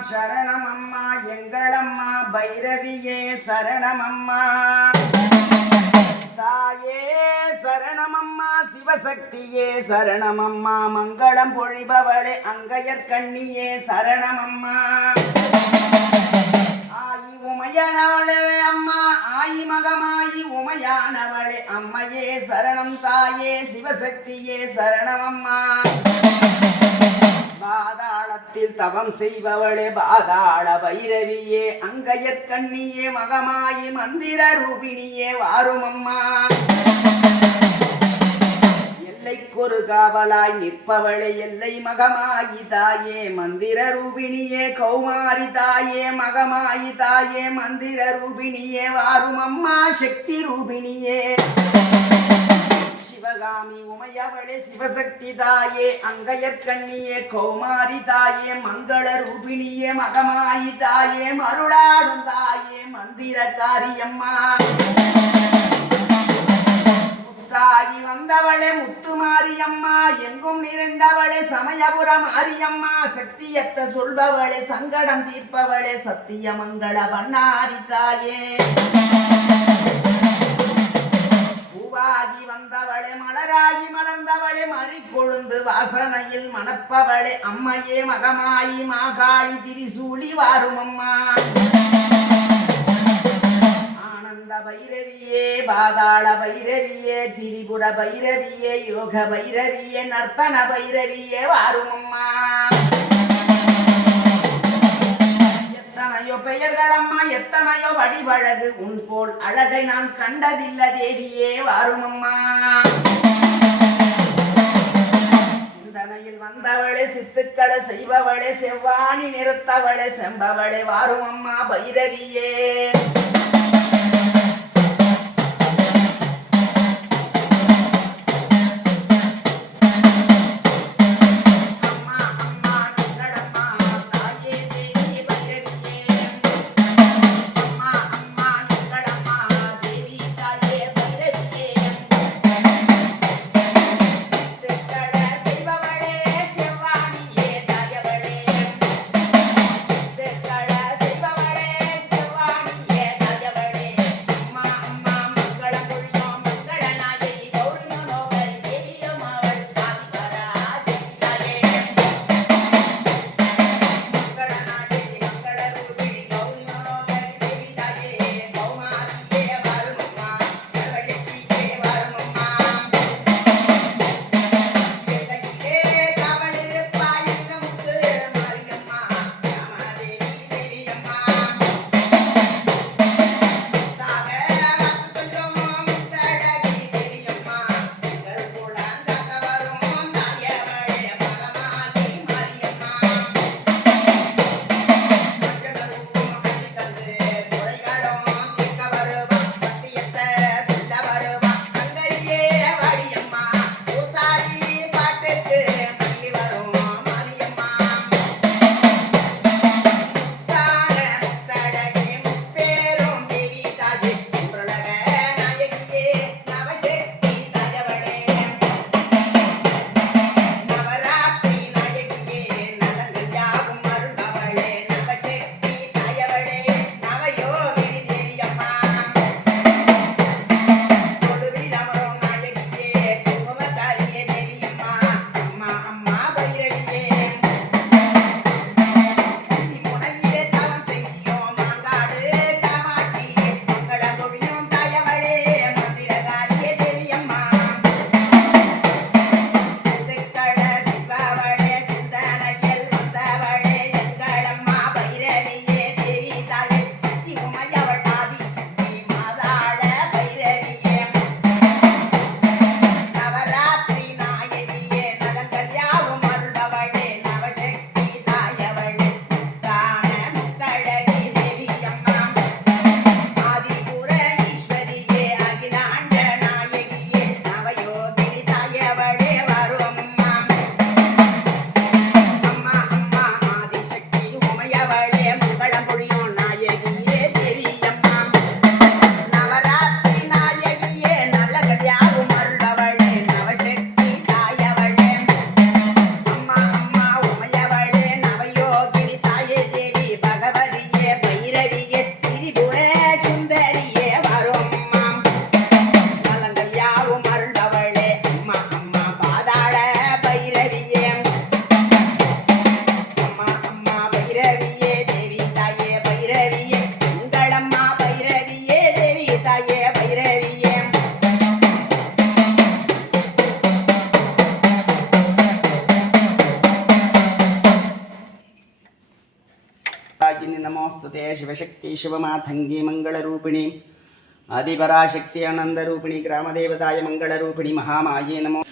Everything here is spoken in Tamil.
சரணமம்மா எங்களம்மா பைரவியே சரணமம்மா தாயே சரணமம்மா சிவசக்தியே சரணமம்மா மங்களம் பொழிபவளே அங்கையர்கண்ணியே சரணமம்மா ஆயி உமையனாளே அம்மா ஆயி மகமாயி உமையானவளே அம்மையே சரணம் தாயே சிவசக்தியே சரணமம்மா பாதாளத்தில் தவம் செய்பவளே பாதாள பைரவியே அங்கையற்கண்ணியே மகமாயி மந்திர ரூபிணியே வாருமம்மா எல்லைக்கொரு காவலாய் நிற்பவளே எல்லை மகமாயி தாயே மந்திர ரூபிணியே கௌமாரி தாயே மகமாயி தாயே மந்திர ரூபிணியே வாருமம்மா சக்தி ரூபிணியே சிவகாமி உமையவளே சிவசக்தி தாயே அங்கையற்கண்ணியே கௌமாரி தாயே மங்கள ரூபிணியே மகமாயி தாயே மருளாடும் தாயே மந்திரக்காரியம்மா முத்தாகி வந்தவளே முத்துமாரியம்மா எங்கும் நிறைந்தவளே சமயபுர மாரியம்மா சக்தியத்த சொல்பவளே சங்கடம் தீர்ப்பவளே சத்திய மங்கள பண்ணாரி தாயே பூவாகி வந்தவளே மலராகி மலர்ந்தவளே மழை கொழுந்து வாசனையில் மணப்பவளே அம்மையே மகமாயி மாகாளி திரிசூலி வாருமம்மா ஆனந்த பைரவியே பாதாள பைரவியே திரிபுர பைரவியே யோக பைரவியே நர்த்தன பைரவியே வாருமம்மா எத்தனையோ பெயர்களம்மா எத்தனையோ வடிவழகு உன் போல் அழகை நான் கண்டதில்ல தேவியே வாருமம்மா சிந்தனையில் வந்தவளே சித்துக்களை செய்பவளே செவ்வாணி நிறுத்தவளே செம்பவளே வாருமம்மா பைரவியே शिववाहिनी नमोस्तुते शिवशक्ति शिवमातंगी मंगलरूपिणी आदिपराशक्ति आनंदरूपिणी ग्रामदेवताय मंगलरूपिणी महामाये नमो